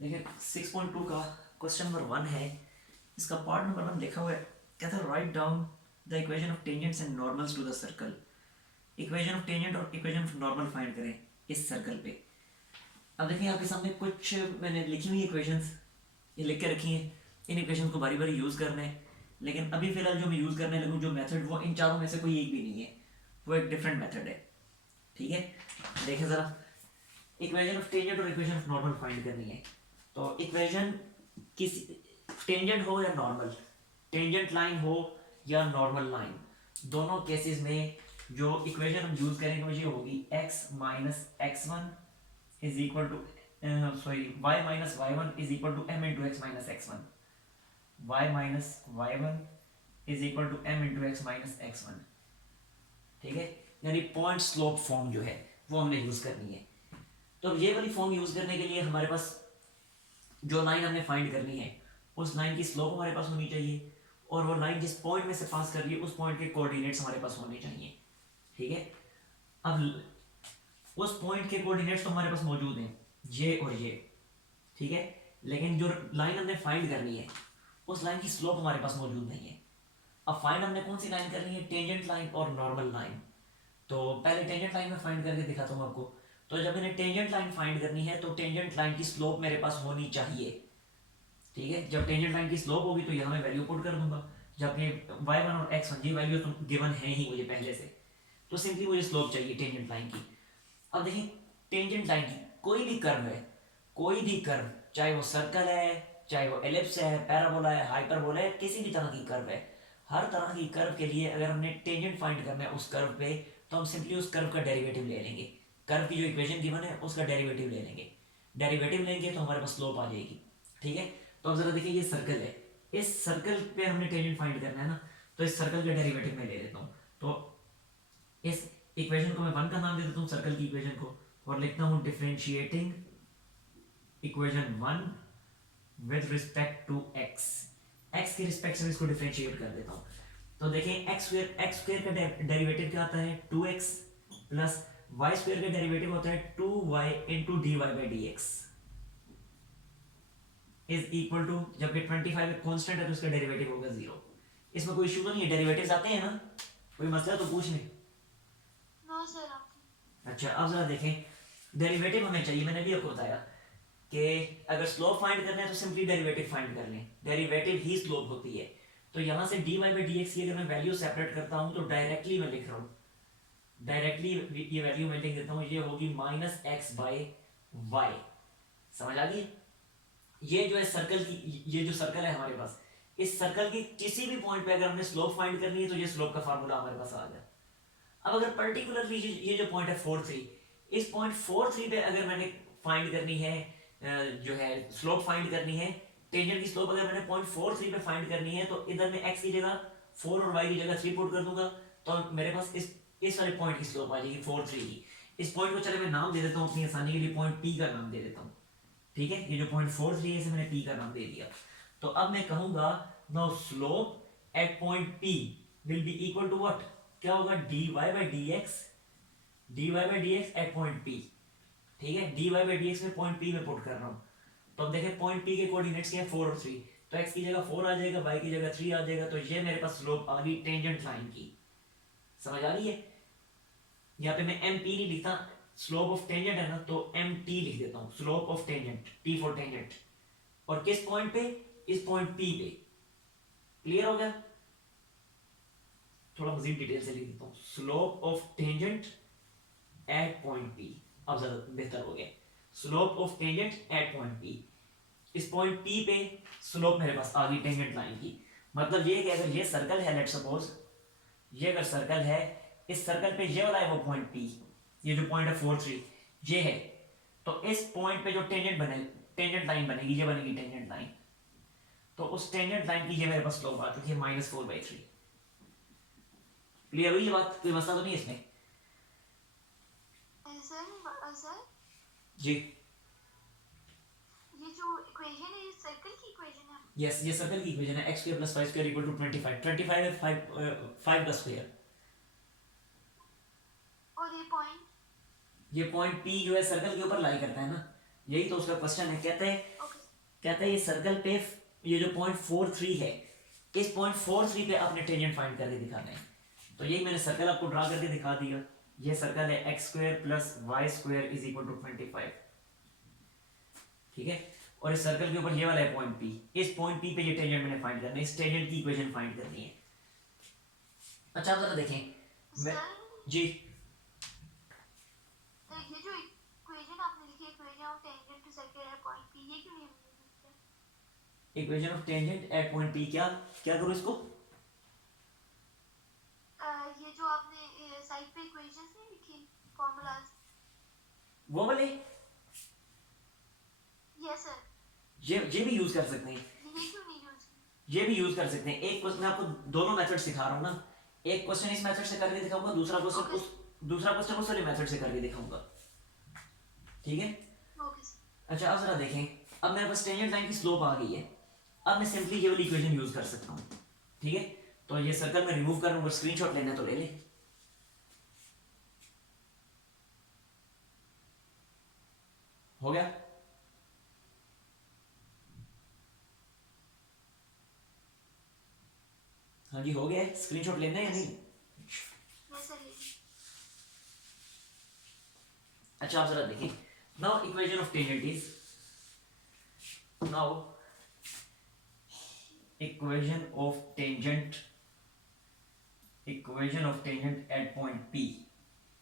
देखिए 6.2 का question number 1 है। इसका पार्ट नंबर 1 लिखा हुआ है, कहता है write down the equation of tangents and normals to the circle. Equation of tangent और इक्वेशन ऑफ नॉर्मल फाइंड करें इस सर्कल पे। अब देखिए आपके सामने कुछ मैंने लिखी हुई इक्वेशंस ये लिख के रखी हैं। इन इक्वेशंस को बारी बारी यूज़ करना है, लेकिन अभी फिलहाल जो मैं यूज़ करने लगूँ जो मेथड, वो इन चारों में से कोई एक भी नहीं है, वो एक डिफरेंट मेथड है। ठीक है, देखें ज़रा, इक्वेशन ऑफ टेंजेंट और इक्वेशन ऑफ नॉर्मल फाइंड करनी है। तो इक्वेशन किसी टेंजेंट हो या नॉर्मल, टेंजेंट लाइन हो या नॉर्मल लाइन, दोनों केसेस में जो इक्वेशन हम यूज करेंगे वो ये होगी x minus x one is equal to y minus y one is equal to m into x minus x one, y minus y one is equal to m into x minus x one. ठीक है, यानी point slope form जो है वो हमने use करनी है। तो अब ये वाली फॉर्म यूज करने के लिए हमारे पास जो लाइन हमने फाइंड करनी है उस लाइन की स्लोप हमारे पास होनी चाहिए, और वो लाइन जिस पॉइंट में से पास कर रही है उस पॉइंट के कोऑर्डिनेट्स हमारे पास होने चाहिए। ठीक है, अब उस पॉइंट के कोऑर्डिनेट्स तो हमारे पास मौजूद हैं, ये और ये। ठीक है, लेकिन जो लाइन हमने फाइंड करनी है उस लाइन की स्लोप हमारे पास मौजूद नहीं है। अब फाइंड हमने कौन सी लाइन करनी है, टेंजेंट लाइन और नॉर्मल लाइन। तो पहले टेंजेंट लाइन में फाइंड करके दिखाता हूँ आपको। तो जब मैंने टेंजेंट लाइन फाइंड करनी है तो टेंजेंट लाइन की स्लोप मेरे पास होनी चाहिए। ठीक है, जब टेंजेंट लाइन की स्लोप होगी तो यहाँ मैं वैल्यू पुट कर दूंगा, जबकि y1 और x1 ये वैल्यू तो गिवन है ही मुझे पहले से, तो सिंपली मुझे स्लोप चाहिए टेंजेंट लाइन की। अब देखिए टेंजेंट लाइन की कोई भी कर्व है, कोई भी कर्व, चाहे वो सर्कल है, चाहे वो एलिप्स है, पैराबोला है, हाइपरबोला है, किसी भी तरह की कर्व है, हर तरह की कर्व के लिए अगर हमने टेंजेंट फाइंड करना है उस कर्व पे, तो हम सिंपली उस कर्व का डेरिवेटिव ले लेंगे। कर्व की जो इक्वेशन गिवन है उसका डेरिवेटिव ले लेंगे। डेरिवेटिव लेंगे तो हमारे पास स्लोप आ जाएगी। ठीक है, तो अब जरा देखिए ये सर्कल है, इस सर्कल पे हमने टेंजेंट फाइंड करना है ना, तो इस सर्कल का डेरिवेटिव मैं ले लेता हूँ। तो इस इक्वेशन को मैं वन का नाम दे देता हूँ, सर्कल की इक्वेशन को, और लिखता हूँ differentiating equation one with respect to x. X के रिस्पेक्ट से इसको डिफरेंशिएट कर देता हूँ। तो देखें एक्स स्क्वायर का डेरिवेटिव क्या आता है, 2x प्लस वाई स्क्वायर का डेरिवेटिव होता है 2y into d y by d x is equal to, जबकि 25 एक कांस्टेंट है तो उसका डेरिवेटिव होगा 0। इसमें कोई इशू तो नहीं है, डेरिवेटिव्स आते हैं ना, कोई मसला तो पूछ नहीं। No sir. अच्छा अब जरा देखें, डेरिवेटिव हमें चाहिए, मैंने भी आपको बताया कि अगर स्लोप फाइंड करना है तो सिंपली डेरिवेटिव फाइंड कर लें, डेरिवेटिव ही स्लोप होती है। तो यहाँ से d y by d x की अगर मैं वैल्यू सेपरेट करता हूँ तो डायरेक्टली मैं लिख रहा हूँ, डायरेक्टली ये वैल्यू मैं लिख देता हूँ, ये होगी माइनस एक्स बाई वाई। समझ आ गई? ये जो है सर्कल की, ये जो सर्कल है हमारे पास, इस सर्कल की किसी भी पॉइंट पे अगर हमने स्लोप फाइंड करनी है तो ये स्लोप का फार्मूला हमारे पास आ गया। अब अगर पर्टिकुलरली ये जो पॉइंट है 4 3, इस पॉइंट 4 3 पे अगर मैंने फाइंड करनी है, जो है स्लोप फाइंड करनी है, टेंजेंट की स्लोप अगर मैंने पॉइंट 4 3 पे फाइंड करनी है, तो इधर मैं x की जगह 4 और y की जगह 3 पुट कर दूंगा, तो मेरे पास इस वाले पॉइंट की स्लोप आ जाएगी 4 3 की। इस पॉइंट को चले मैं नाम दे देता हूँ अपनी आसानी के लिए, पॉइंट p का नाम दे देता हूँ। ठीक है, ये जो पॉइंट 4 3 है इसे मैंने p का नाम दे दिया। तो अब मैं कहूंगा now slope at point p will be equal to what, क्या होगा, dy by dx at point p। ठीक है, dy बाई dx में पॉइंट p में पुट कर रहा हूँ। तो अब देखें पॉइंट p के कोऑर्डिनेट्स क्या है, 4 और 3, तो x की जगह 4 आ जाएगा, y की जगह 3 आ जाएगा, तो ये मेरे पास स्लोप आ गई टेंजेंट लाइन की। समझ आ रही है? यहाँ पे मैं mp नहीं लिखता, स्लोप ऑफ टेंजेंट है ना, तो mt लिख देता हूँ, slope of tangent, t for tangent. और किस पॉइंट पे, इस पॉइंट p पे। क्लियर हो गया? थोड़ा मजीद डिटेल से लिख देता हूँ, slope of tangent at point p। अब ज्यादा बेहतर हो गया, slope of tangent at point p। इस पॉइंट p पे स्लोप मेरे पास आ गई टेंजेंट लाइन की। मतलब ये कि अगर ये सर्कल है, लेट सपोज ये अगर सर्कल है, इस सर्कल पे ये वाला है वो पॉइंट p, ये जो पॉइंट है 4 3 ये है, तो इस पॉइंट पे जो टेंजेंट बने, टेंजेंट लाइन बनेगी, ये बनेगी टेंजेंट लाइन। तो उस टेंजेंट लाइन की ये मेरे पास स्लोप आती है -4/3। क्लियर हुई ये बात? कोई मसला तो नहीं है इसमें? सर जी ये जो इक्वेशन है ये सर्कल की इक्वेशन है। यस, ये सर्कल की इक्वेशन है, x² + y² = 25। 25 है 5 का स्क्वायर। और ये पॉइंट ये पॉइंट p जो है सर्कल के ऊपर लाई करता है ना, यही तो उसका क्वेश्चन है। ओके कहता है ये सर्कल पे ये जो पॉइंट 43 है, इस पॉइंट 43 पे आपने टेंजेंट फाइंड करके दिखाना है। तो यही मैंने सर्कल आपको ड्रा करके दिखा दिया। ये सर्कल है x² plus y² is equal to 25, ठीक है। और इस सर्कल के ऊपर ये वाला है पॉइंट P, इस पॉइंट P पे ये टेंजेंट मैंने फाइंड करना है, इस टेंजेंट की इक्वेशन फाइंड करनी है। अच्छा जरा देखें मैं सर जी, ये जो इक्वेशन आपने लिखी है, equation of tangent to circle at point P, ये क्यों नहीं हमने यूज किया? Equation of tangent at point P, क्या क्या करूँ इसको? ये जो आपने साइड पे इक्वेशंस नहीं लिखी, फॉर्मूलाज, वो वाले यस सर, ये भी यूज कर सकते हैं, ये क्यों नहीं यूज किया? ये भी यूज कर सकते हैं। एक क्वेश्चन मैं आपको दोनों मेथड सिखा रहा हूँ ना, एक क्वेश्चन इस मेथड से करके दिखाऊंगा, दूसरा क्वेश्चन उस वाले मेथड से करके दिखाऊंगा, ठीक है। Okay sir. अच्छा अब जरा देखें, अब मेरे पास टेंजेंट लाइन की स्लोप आ गई है, अब मैं सिंपली ये वाली इक्वेशन यूज कर सकता हूँ, ठीक है। तो ये सर्कल में रिमूव कर लूंगा, स्क्रीनशॉट लेना तो ले ले। हो गया? हाँ जी हो गया है, स्क्रीनशॉट लेना है या नहीं? यस सर, ये अच्छा आप जरा देखिए, now equation of tangent is, now equation of tangent at point P,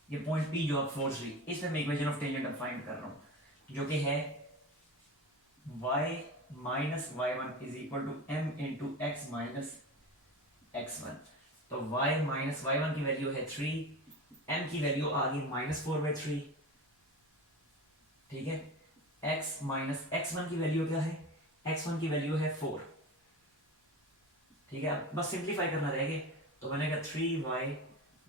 ये पॉइंट P जो आप फोर्स रही, इसमें मैं इक्वेशन ऑफ टेंजेंट अब फाइंड कर रहा हूँ, जो कि है y minus y1 is equal to m into x minus x1। तो y माइनस y1 की वैल्यू है 3, m की वैल्यू आ गई -4/3, ठीक है। x माइनस x1 की वैल्यू क्या है? x1 की वैल्यू है 4, ठीक है। बस सिंप्लीफाई करना रहेगा, तो बनेगा 3y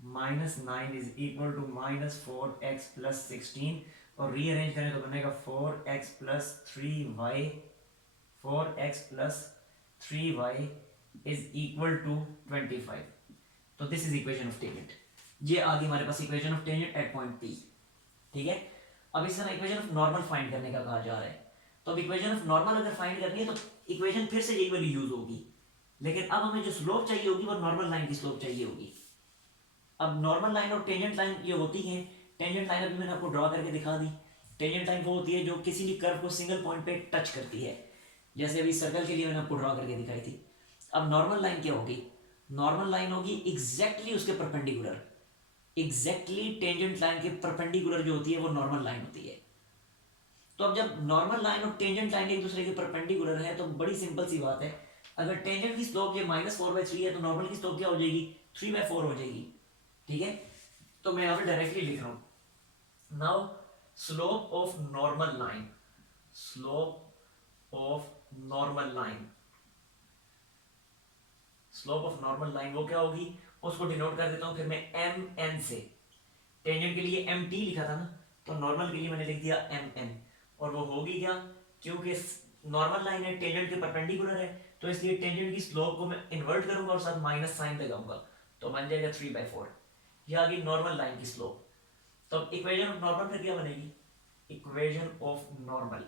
minus 9 is equal to -4x plus 16, और रीअरेंज करें तो बनेगा 4x plus 3y is equal to 25। तो this is equation of tangent, ये आ गई हमारे पास equation of tangent at point P, ठीक है। अब इस तरह इक्वेशन ऑफ नॉर्मल फाइंड करने का कहा जा रहा है। तो अब इक्वेशन ऑफ नॉर्मल अगर फाइंड करनी है तो इक्वेशन फिर से यही वाली यूज होगी, लेकिन अब हमें जो स्लोप चाहिए होगी वो नॉर्मल लाइन की स्लोप चाहिए होगी। अब नॉर्मल लाइन और टेंजेंट लाइन ये होती है, टेंजेंट लाइन अभी मैंने आपको ड्रॉ करके दिखा दी। टेंजेंट लाइन वो होती है जो किसी भी कर्व को सिंगल पॉइंट पे टच करती है, जैसे अभी सर्कल के लिए मैंने आपको ड्रॉ करके दिखाई थी। अब नॉर्मल लाइन क्या होगी? नॉर्मल लाइन होगी एग्जैक्टली उसके परपेंडिकुलर, एग्जैक्टली टेंजेंट लाइन के परपेंडिकुलर जो होती है वो नॉर्मल लाइन होती है। तो अब जब नॉर्मल लाइन और टेंजेंट लाइन एक दूसरे के परपेंडिकुलर है तो बड़ी सिंपल सी बात है, अगर टेंजेंट की स्लोप ये -4/3 है तो नॉर्मल की स्लोप क्या हो जाएगी? 3/4 हो जाएगी, ठीक है। तो मैं यहाँ पे डायरेक्टली लिख रहा हूं, now slope of normal line, slope of normal line, slope of normal line वो क्या होगी, उसको डिनोट कर देता हूं फिर मैं mn से। टेंजेंट के लिए mt लिखा था ना, तो नॉर्मल के लिए मैंने लिख दिया mn, और वो होगी क्या, क्योंकि नॉर्मल लाइन है टेंजेंट के परपेंडिकुलर है, तो इसलिए टेंजेंट की स्लोप को मैं इन्वर्ट करूंगा और साथ माइनस साइन लगाऊंगा, तो बन जाएगा 3/4। ये आ गई नॉर्मल लाइन की स्लोप। तो अब इक्वेशन ऑफ नॉर्मल फिर क्या बनेगी? Equation of normal,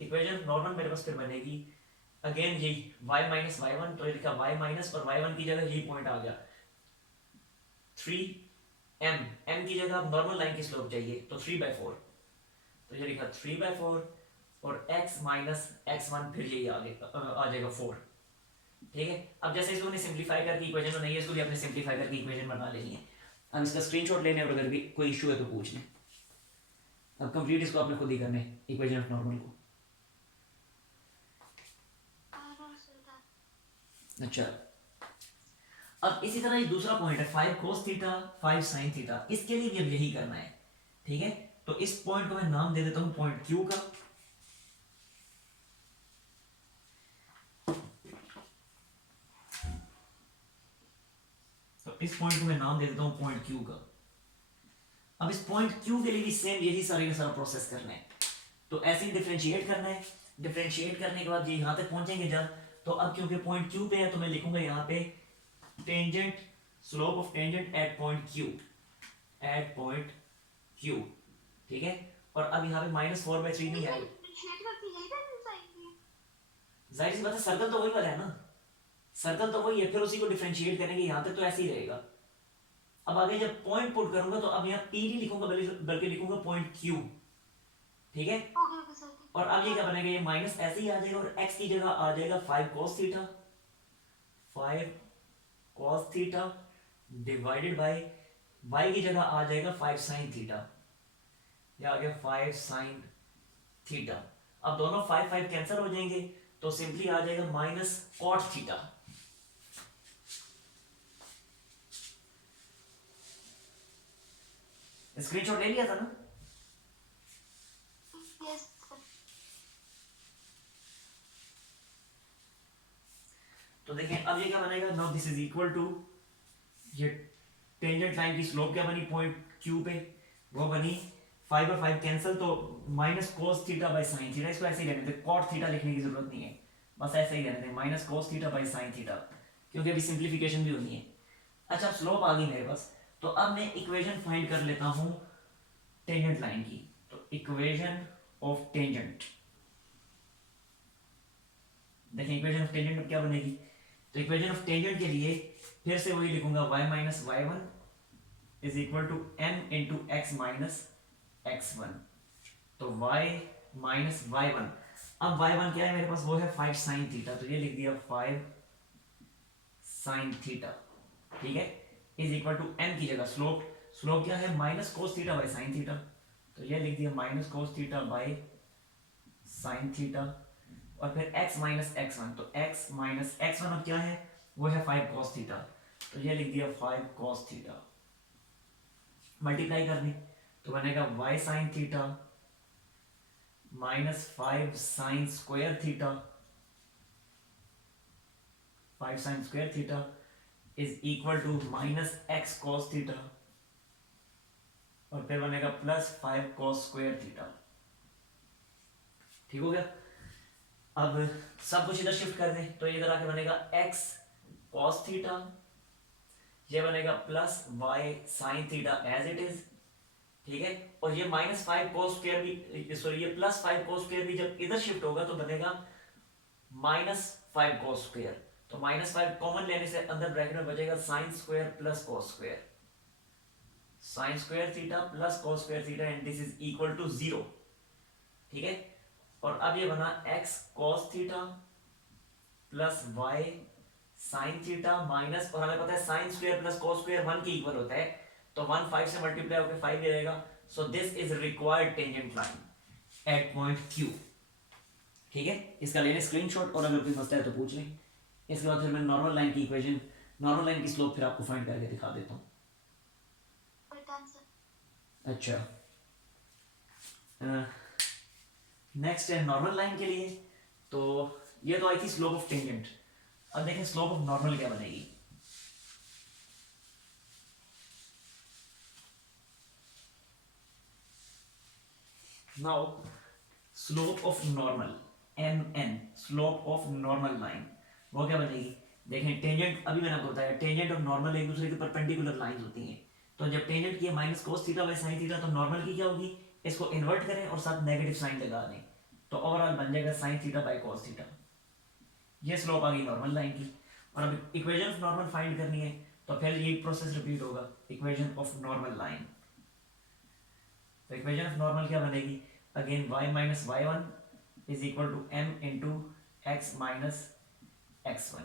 equation of normal मेरे पास फिर बनेगी अगेन यही y माइनस y1, तो ये लिखा y माइनस और y1 की जगह यही पॉइंट आ गया 3m, m की जगह अब नॉर्मल लाइन की स्लोप चाहिए तो 3/4, तो ये लिखा 3/4 और x माइनस x1 फिर यही आ जाएगा 4, ठीक है। अब जैसे इसको मैंने सिंप्लीफाई करके इक्वेशन नहीं है, इसको भी आपने सिंप्लीफाई करके इक्वेशन बना लेनी है। अब इसका स्क्रीनशॉट लेने और अगर भी कोई इशू है तो पूछ लें। अब कंप्लीट इसको आपने खुद ही करना है इक्वेशन ऑफ नॉर्मल को। अच्छा अब इसी तरह ये दूसरा पॉइंट है 5 cos थीटा 5 sin थीटा, इसके लिए भी अब यही करना है, ठीक है। तो इस पॉइंट को मैं नाम दे देता हूं पॉइंट Q का, तो इस पॉइंट को मैं नाम दे देता हूं पॉइंट Q का। अब इस पॉइंट Q के लिए भी सेम यही सारे का सारा प्रोसेस करना है, तो ऐसे ही डिफरेंशिएट करना है। डिफरेंशिएट करने के बाद ये यहां तक पहुंचेंगे जब, तो अब क्योंकि पॉइंट Q पे है तो मैं लिखूंगा यहां पे tangent, slope of tangent at point Q, at point Q, ठीक है, और अब यहाँ पे -4/3 नहीं आएगा। डिफरेंशिएट करके यही वैल्यू आएंगी। जाहिर सी बात है, सर्कल तो वही वाला है ना, सर्कल तो वही है, फिर उसी को डिफ्रेंशिएट करेंगे, यहाँ तक तो ऐसे ही रहेगा। अब आगे जब पॉइंट पुट करूंगा तो अब यहाँ पी नहीं लिखूंगा बल्कि लिखूंगा पॉइंट क्यू, ठीक है। Okay okay sir. और अब ये क्या बनेगा, ये माइनस ऐसे ही आ जाएगा और x की जगह आ जाएगा 5 cos theta, 5 cos theta divided by y की जगह आ जाएगा 5 sin थीटा, ये आ गया 5 sin थीटा। अब दोनों 5 5 कैंसिल हो जाएंगे तो सिंपली आ जाएगा माइनस cot थीटा। स्क्रीनशॉट ले लिया था ना? Yes sir. तो देखें अब ये क्या बनेगा, now this is equal to, ये टेंजेंट लाइन की स्लोप क्या बनी पॉइंट क्यू पे, वो बनी 5 और 5 कैंसिल तो minus cos theta by sine theta. इसको ऐसे ही रहने थे, कॉट थीटा लिखने की जरूरत नहीं है, बस ऐसे ही रहने थे minus cos theta by sine theta, क्योंकि अभी सिंप्लीफिकेशन भी होनी है। अच्छा अब स्लोप आ गई मेरे पास, तो अब मैं इक्वेशन फाइंड कर लेता हूँ टेंजेंट लाइन की। तो इक्वेशन ऑफ टेंजेंट, देखिए इक्वेशन ऑफ टेंजेंट में क्या बनेगी, तो इक्वेशन ऑफ टेंजेंट के लिए फिर से वही लिखूंगा y minus y1 is equal to m into x minus x1। तो y माइनस y1, अब y1 क्या है मेरे पास, वो है 5 साइन थीटा, तो ये लिख दिया 5 साइन थीटा, ठीक है, इज इक्वल टू m की जगह स्लोप, स्लोप क्या है minus cos theta by sine theta, तो ये लिख दिया minus cos theta by sine theta, और फिर x माइनस x1, तो x माइनस x1 अब क्या है, वो है 5 cos थीटा, तो ये लिख दिया 5 cos थीटा। मल्टीप्लाई करनी तो बनेगा y sine theta minus 5 sine square theta, 5 sine square theta is equal to minus x cos theta, और फिर बनेगा प्लस 5 cos स्क्वायर थीटा। ठीक हो गया। अब सब कुछ इधर शिफ्ट कर दें तो इधर आके बनेगा x cos थीटा, ये बनेगा plus y sin theta as it is, ठीक है, और ये माइनस 5 cos स्क्वायर भी, सॉरी ये प्लस 5 cos स्क्वायर भी जब इधर शिफ्ट होगा तो बनेगा माइनस 5 cos स्क्वायर, तो माइनस 5 कॉमन लेने से अंदर ब्रैकेट में बचेगा sin square plus cos square, sin square theta plus cos square theta and this is equal to 0, ठीक है। और अब ये बना x cos theta plus y sin theta minus, और हमें पता है sin square plus cos square 1 के इक्वल होता है, तो 1 5 से मल्टीप्लाई होकर 5 दे देगा, so this is required tangent line at point Q, ठीक है। इसका लेने स्क्रीनशॉट और अगर कोई मसला है तो पूछ लें। इसके बाद फिर मैं नॉर्मल लाइन की इक्वेशन, नॉर्मल लाइन की स्लोप फिर आपको फाइंड करके दिखा देता हूँ। अच्छा नेक्स्ट है नॉर्मल लाइन के लिए, तो ये तो आई थी स्लोप ऑफ टेंजेंट। अब देखें स्लोप ऑफ नॉर्मल क्या बनेगी। Now slope of normal MN, slope of normal line वो क्या बनेगी। देखें टेंजेंट, अभी मैंने आपको बताया टेंजेंट और नॉर्मल एक दूसरे के परपेंडिकुलर लाइंस होती हैं, तो जब टेंजेंट की है minus cos theta by sine theta, तो नॉर्मल की क्या होगी, इसको इन्वर्ट करें और साथ नेगेटिव साइन लगा दें, तो ओवरऑल बन जाएगा sign theta by cos theta. ये स्लोप आ गई नॉर्मल लाइन की। और अब इक्वेशन ऑफ नॉर्मल फाइंड करनी है तो फिर ये प्रोसेस रिपीट होगा, इक्वेशन ऑफ नॉर्मल लाइन। तो इक्वेशन ऑफ नॉर्मल क्या बनेगी, again y minus y1 is equal to m into x minus x1,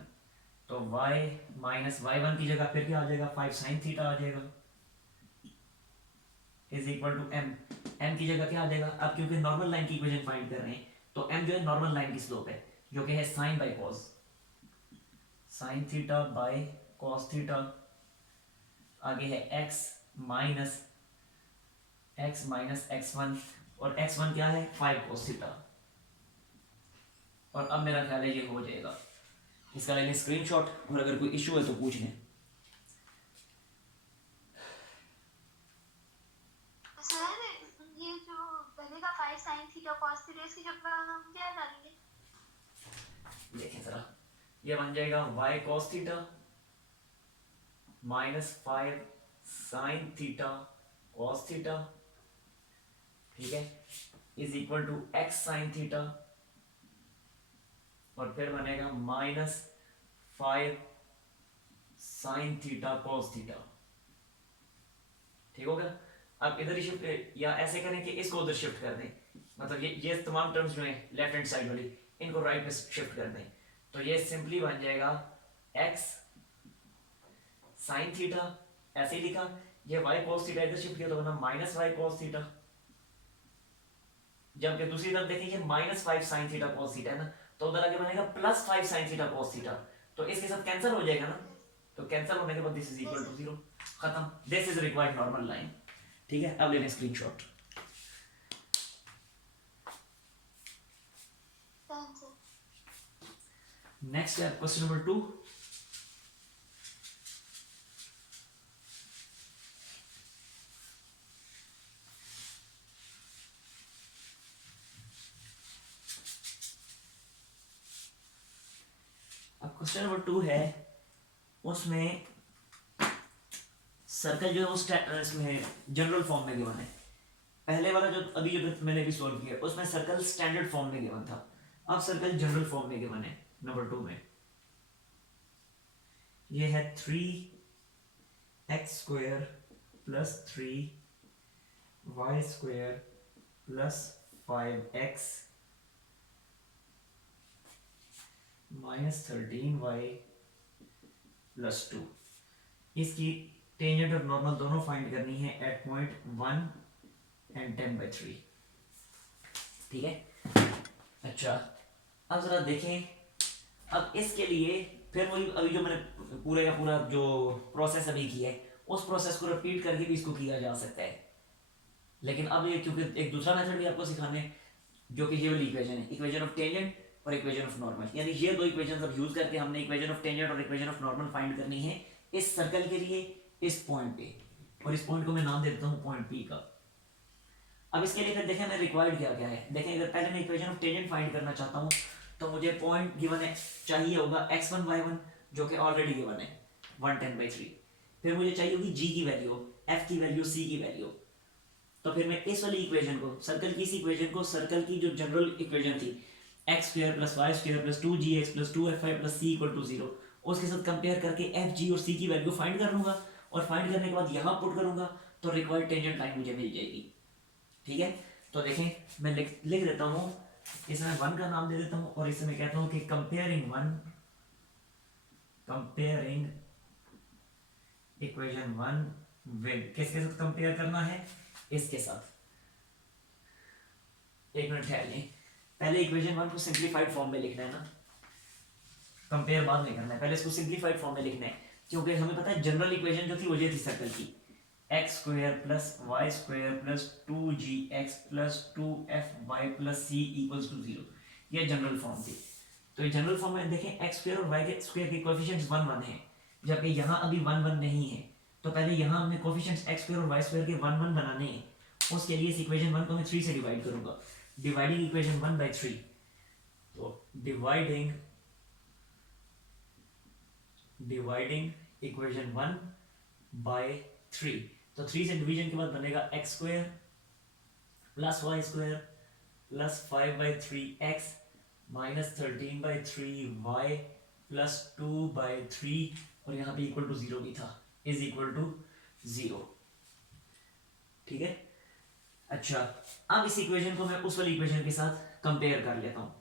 तो y माइनस y1 की जगह फिर क्या आ जाएगा 5 साइन थीटा आ जाएगा इज इक्वल टू m की जगह क्या आ जाएगा, अब क्योंकि नॉर्मल लाइन की इक्वेशन फाइंड कर रहे हैं तो m जो है नॉर्मल लाइन की स्लोप है, जो कि है sine by cos, sine theta by cos theta, आगे है x माइनस x1, और x1 क्या है 5 cos थीटा। और अब मेरा ख्याल है ये हो जाएगा। इसका ले लें स्क्रीनशॉट और अगर कोई इशू है तो पूछ लें। सर ये जो बनेगा 5 sin थीटा cos थीटा, इसकी जगह हम क्या डालेंगे। देखें जरा, ये बन जाएगा y cos theta minus 5 sine theta cos theta ठीक है, is equal to x sine theta और फिर बनेगा -5 साइन थीटा कॉस थीटा। ठीक हो गया। अब इधर ही शिफ्ट या ऐसे करें कि इसको उधर शिफ्ट कर दें, मतलब ये तमाम टर्म्स जो है लेफ्ट हैंड साइड वाली इनको राइट पे शिफ्ट कर दें, तो ये सिंपली बन जाएगा x साइन थीटा, ऐसे ही लिखा, ये y cos थीटा इधर शिफ्ट किया तो बना -y cos थीटा, जबकि दूसरी तरफ देखें ये -5 साइन थीटा cos थीटा है ना, तो उधर आगे बनेगा +5 साइन थीटा cos थीटा, तो इसके साथ कैंसिल हो जाएगा ना, तो कैंसिल होने के बाद दिस इज इक्वल टू 0, खत्म। This is required normal line. ठीक है, अब ले लें स्क्रीनशॉट। Done sir. नेक्स्ट है क्वेश्चन नंबर 2। अब क्वेश्चन नंबर 2 है, उसमें सर्कल जो है वो इसमें जनरल फॉर्म में गिवन है। पहले वाला जो अभी जो मैंने भी सॉल्व किया उसमें सर्कल स्टैंडर्ड फॉर्म में गिवन था, अब सर्कल जनरल फॉर्म में गिवन है नंबर 2 में। ये है 3x square plus 3y square plus 5x -13y plus 2। इसकी टेंजेंट और नॉर्मल दोनों फाइंड करनी है एट पॉइंट 1 एंड 10/3। ठीक है, अच्छा अब जरा देखें, अब इसके लिए फिर वही अभी जो मैंने पूरे का पूरा जो प्रोसेस अभी किया है उस प्रोसेस को रिपीट करके भी इसको किया जा सकता है, लेकिन अब ये क्योंकि एक दूसरा मेथड भी आपको सिखाने जो कि ये वाली इक्वेशन है, इक्वेशन ऑफ टेंजेंट और इक्वेशन ऑफ नॉर्मल, यानी ये दो इक्वेशन अब यूज करके हमने इक्वेशन ऑफ टेंजेंट और इक्वेशन ऑफ नॉर्मल फाइंड करनी है इस सर्कल के लिए, इस पॉइंट पे, और इस पॉइंट को मैं नाम दे देता हूँ पॉइंट पी का। अब इसके लिए फिर देखें मैं रिक्वायर्ड क्या क्या है। देखें अगर पहले मैं इक्वेशन ऑफ टेंजेंट फाइंड करना चाहता हूँ तो मुझे पॉइंट गिवन है चाहिए होगा x1 y1 जो कि ऑलरेडी गिवन है 110/3, फिर मुझे चाहिए होगी g की वैल्यू, f की वैल्यू, c की वैल्यू। तो फिर मैं इस वाली इक्वेशन को, सर्कल की इस इक्वेशन को, सर्कल की जो जनरल इक्वेशन थी x square plus y square plus 2gx plus 2fy plus c equal to 0, उसके साथ कंपेयर करके f g और c की वैल्यू फाइंड कर लूंगा, और फाइंड करने के बाद यहाँ पुट करूंगा तो रिक्वायर्ड टेंजेंट लाइन मुझे मिल जाएगी। ठीक है, तो देखें मैं लिख देता हूँ, इसमें 1 का नाम दे देता हूँ और इसमें कहता हूँ कि कंपेयरिंग इक्वेशन 1 विद, किसके साथ कंपेयर करना है, इसके साथ। एक मिनट ठहर लें, पहले इक्वेशन 1 को सिंपलीफाइड फॉर्म में लिखना है ना, कंपेयर बाद में करना है, पहले इसको सिंपलीफाइड फॉर्म में लिखना है, क्योंकि हमें पता है जनरल इक्वेशन जो थी वो ये थी सर्कल की, x square plus y square plus 2gx plus 2fy plus c equals to 0, ये जनरल फॉर्म थी। तो ये जनरल फॉर्म में देखें एक्स स्क्वायर और वाई के स्क्वायर के कोएफिशिएंट्स 1 1 है, जबकि यहाँ अभी 1 1 नहीं है, तो पहले यहाँ हमने कोएफिशिएंट्स एक्स स्क्वायर और वाई स्क्वायर के 1 1 बनाने हैं। उसके लिए इस इक्वेशन 1 को मैं 3 से डिवाइड करूंगा, डिवाइडिंग इक्वेशन 1 बाय 3, तो डिवाइडिंग इक्वेशन 1 बाय 3, तो 3 से डिवीजन के बाद बनेगा x square plus y square plus 5/3x minus 13/3y plus 2/3, और यहाँ पे इक्वल टू 0 भी था, इज इक्वल टू 0। ठीक है, अच्छा अब इस इक्वेशन को मैं उस वाली इक्वेशन के साथ कंपेयर कर लेता हूँ,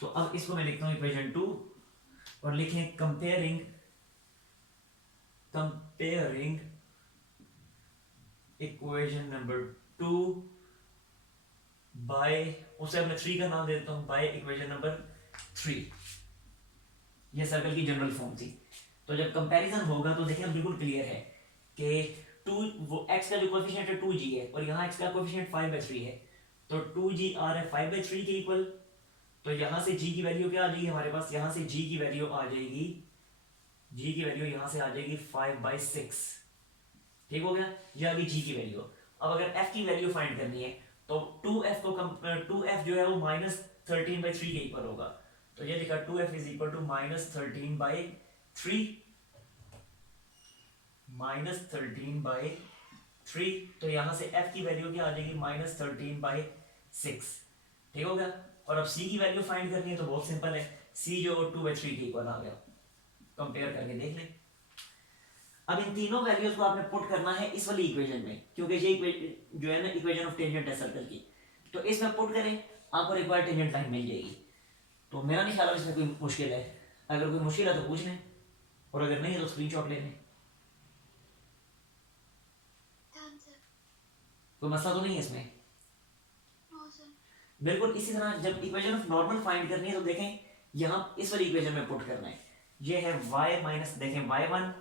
तो अब इसको मैं लिखता हूँ इक्वेशन 2 और लिखें कंपेयरिंग इक्वेशन नंबर 2 बाय, उसे मैं 3 का नाम देता हूं, बाय इक्वेशन नंबर 3। ये सर्कल की जनरल फॉर्म थी, तो जब कंपैरिजन होगा तो देखिए बिल्कुल क्लियर है कि 2 वो x का जो कोएफिशिएंट है 2g है और यहाँ x का कोएफिशिएंट 5/3 है, तो 2g आ रहा है 5/3 के इक्वल, तो यहाँ से g की वैल्यू क्या आ जाएगी हमारे पास, यहाँ से g की वैल्यू आ जाएगी, g की वैल्यू यहाँ से आ जाएगी 5/6। ठीक हो गया, ये आ गई g की वैल्यू। अब अगर f की वैल्यू फाइंड करनी है तो 2f जो है वो -13/3 के इक्वल होगा, तो ये लिखा 2f इज इक्वल टू -13/3 3, तो यहाँ से f की वैल्यू क्या आ जाएगी -13/6, ठीक हो गया। और अब c की वैल्यू फाइंड करनी है तो बहुत सिंपल है, c जो 2/3 के इक्वल आ गया, कंपेयर करके देख लें। अब इन तीनों वैल्यूज को आपने पुट करना है इस वाली इक्वेशन में, क्योंकि ये जो है ना इक्वेशन ऑफ टेंजेंट है सर्कल की, तो इसमें पुट करें आपको रिक्वायर्ड टेंजेंट लाइन मिल जाएगी। तो मेरा नहीं ख्याल इसमें कोई मुश्किल है, अगर कोई मुश्किल है तो पूछ लें, और अगर नहीं है तो स्क्रीनशॉट ले लें। Done sir. कोई मसला तो नहीं है इसमें? No sir. बिल्कुल इसी तरह जब इक्वेशन ऑफ नॉर्मल फाइंड करनी है तो देखें यहाँ इस वाली इक्वेशन में पुट करना है। ये है y माइनस, देखें y1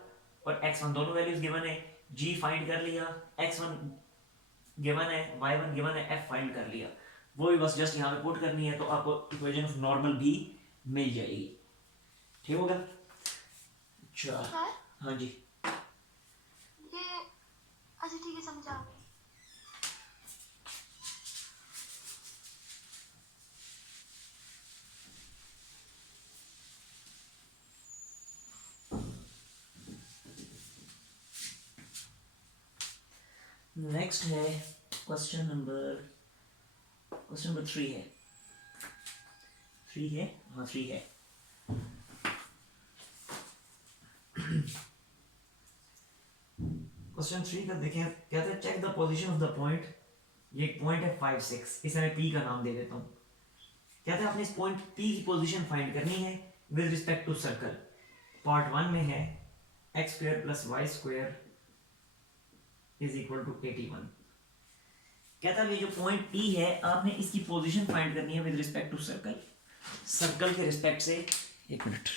और x1 दोनों वैल्यूज गिवन है, g फाइंड कर लिया, x1 गिवन है, y1 गिवन है, f फाइंड कर लिया, वो भी बस जस्ट यहाँ पे पुट करनी है तो आपको इक्वेशन ऑफ नॉर्मल भी मिल जाएगी, ठीक होगा। अच्छा सर हाँ जी, ये अच्छा ठीक है, समझ आ गई। नेक्स्ट है क्वेश्चन नंबर 3 है, 3 है, हाँ 3 है। क्वेश्चन 3 का देखें, कहते हैं check the position of the point, ये एक पॉइंट है 5 6, इसे मैं P का नाम दे देता हूँ। कहते हैं आपने इस पॉइंट P की पोजीशन फाइंड करनी है with respect to circle. Part 1 में है x² + y² = 81। कहता है ये जो पॉइंट P है आपने इसकी पोजीशन फाइंड करनी है with respect to circle, circle के रिस्पेक्ट से, एक मिनट